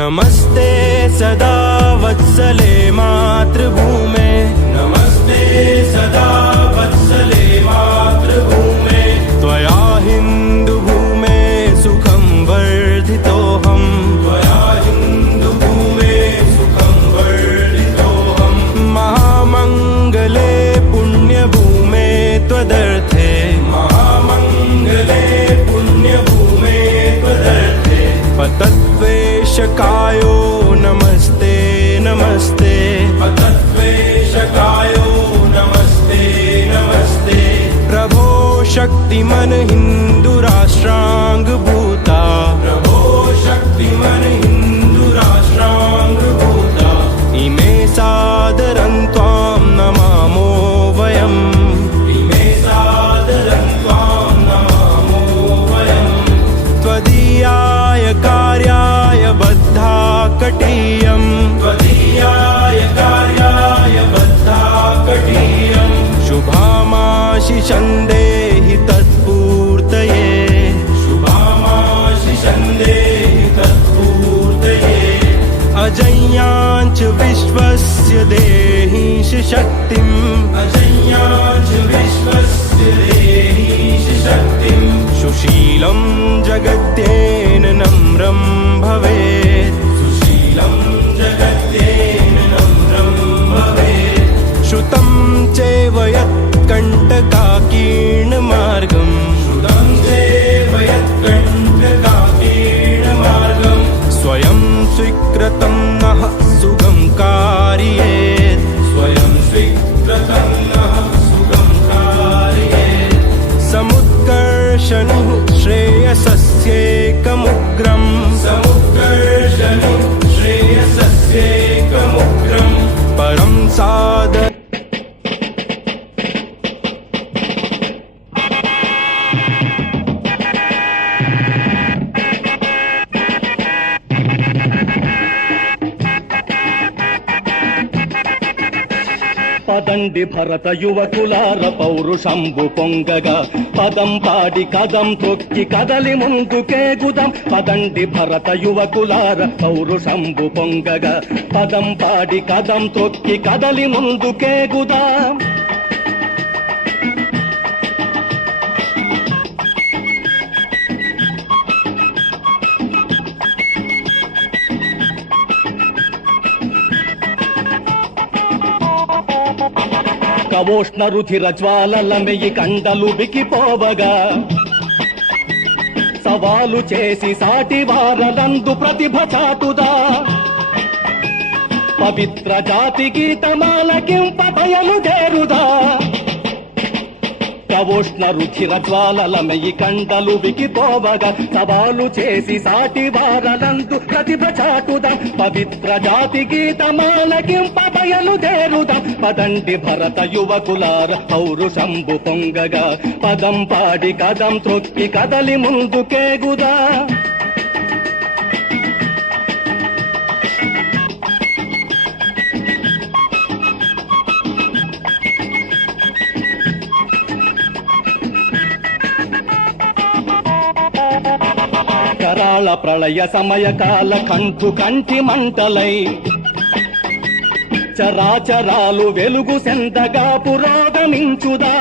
नमस्ते सदा वत्सले मातृभूमे, नमस्ते सदा वत्सले मातृभूमे, त्वया हिन्दुभूमे सुखं वर्धितोऽहम्, त्वया हिन्दुभूमे सुखं वर्धितोऽहम्, महामङ्गले पुण्यभूमे त्वदर्थे, महामङ्गले पुण्यभूमे त्वदर्थे, पतद्वेषकायो नमस्ते नमस्ते, पतद्वेषकायो नमस्ते नमस्ते, प्रभो शक्तिमन हिन्दुराष्ट्राङ्गभूता, प्रभो शक्तिमन हिन्दुराष्ट्राङ्गभूता, इमे सादरं त्वां नमामो वयम्, इमे सादरं त्वां नमामो वयम्, त्वदीयाय कार्याय बद्धा कटीयम्, त्वदीयाय कार्याय बद्धा कटीयम्, शुभामाशिषं देहि तत्पूर्तये, शुभामाशिषं देहि तत्पूर्तये, अजय्याञ्च विश्वस्य देहीश शक्तिम्, अजय्याञ्च विश्वस्य देहीश शक्तिम्, सुशीलं जगत्येन नम्रं भवेत्, सुशीलं जगत्येन नम्रं भवेत्, श्रुतं चैव यत्कण्टकाकीर्णमार्गम्, श्रुतं चैव यत्कण्टकाकीर्णमार्गम्, स्वयं स्वीकृतं नः सुगं कारयेत्, स्वयं स्वीकृतं नः सुगं कारयेत्, समुत्कर्षणुः श्रेयसस्यैकमुग्रम्, समुत्कर्षणुः श्रेयसस्यैकमुग्रम्, परं सादर పదండి భరత యువకులార పౌరుషంబు పొంగగా, పదం పాడి కదం తొక్కి కదలి ముందుకేగుదాం, పదండి భరత యువకులార పౌరుషంబు పొంగగా, పదం పాడి కదం తొక్కి కదలి ముందుకేగుదాం. కవోష్ణ రుధిర జ్వాలల మెయ్యి కండలు బికిపోవగా, సవాలు చేసి సాటి వారలందు ప్రతిభ చాటుదా, పవిత్ర జాతి గీతమాలకింప బయలుదేరుదా, కవోష్ణ రుధిర జ్వాలల మెయ్యి కండలు బికిపోవగా, సవాలు చేసి సాటి వారలందు ప్రతిభ చాటుదా, పవిత్ర జాతి గీతమాలకింప బయలుదేరుదా, పదండి భరత యువకులార పౌరుషంబు పొంగగా, పదం పాడి కదం త్రొక్కి కదలి ముందుకేగుదా. కరాళ ప్రళయ సమయకాల కంఠు కంటి మంటలై, చరాచరాలు వెలుగు సెందగా పురోగమించుదా,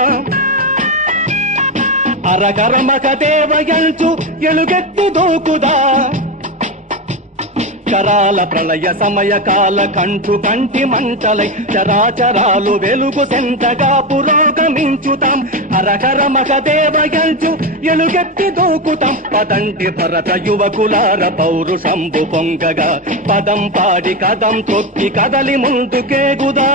అరకరమక దేవయంచు ఎలుగెత్తు దూకుదా, కరాల ప్రళయ సమయకాల కంఠు కంటి మంటలై, చరాచరాలు వెలుగు సెందగా పురోగమించుతాం, అరకరమక దేవయంచు ఎలుగెత్తి దూకుతాం, పదండి భరత యువకులార పౌరుషంబు పొంగగా, పదం పాడి కదం తొక్కి కదలి ముందుకేగుదా.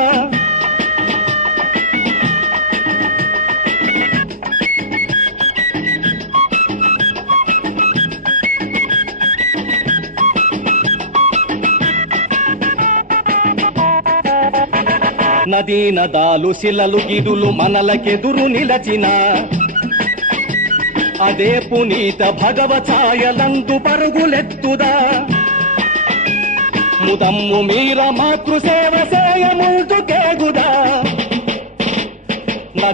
నదీ నదాలు శిలలు గిడులు మనలకెదురు నిలచిన, అదే పునీత భగవఛాయలందు పరుగులెత్తుదా, ముదమ్ము మీర మాతృసేవ సేయ ముందుకేగుదా,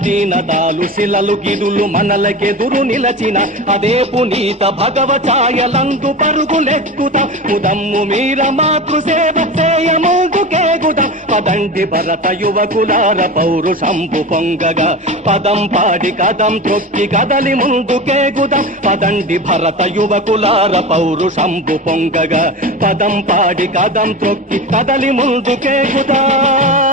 స్వాధీనతాలు శిలలు గిడులు మనలకెదురు నిలచిన అదే పునీత భగవ ఛాయలందు పరుగులెక్కుత ముదమ్ము మీర మాతృసేవ చేయముందుకేగుట పదండి భరత యువకులార పౌరుషంబు పొంగగా పదం పాడి కదం త్రొక్కి కదలి ముందుకేగుదాం పదండి భరత యువకులార పౌరుషంబు పొంగగా పదం పాడి కదం త్రొక్కి కదలి ముందుకేగుదాం